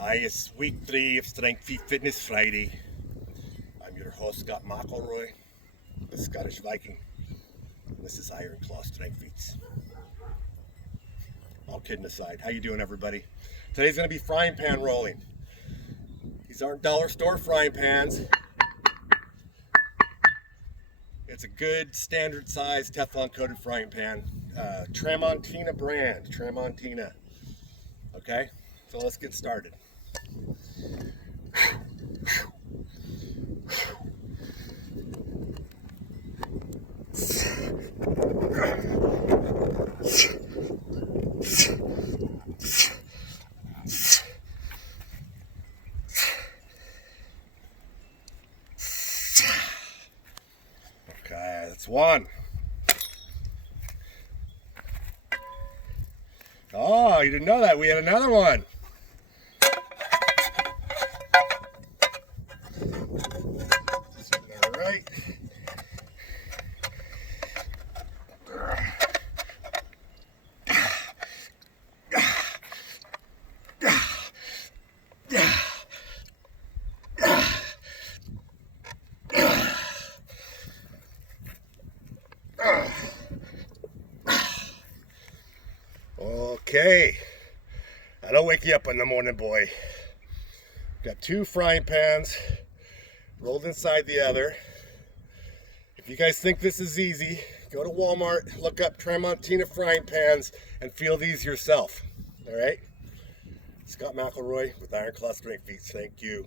It's week 3 of Strength Feat Fitness Friday. I'm your host, Scott McElroy, the Scottish Viking. And this is Iron Claw Strength Feats. All kidding aside, how you doing, everybody? Today's going to be frying pan rolling. These aren't dollar store frying pans. It's a good standard size Teflon coated frying pan. Tramontina brand, Tramontina. Okay, so let's get started. Okay, that's one. Oh, you didn't know that. We had another one. All right. Okay, I don't wake you up in the morning, boy. Got 2 frying pans rolled inside the other. If you guys think this is easy, go to Walmart, look up Tramontina frying pans, and feel these yourself. All right? Scott McElroy with Iron Claw Strength Feats. Thank you.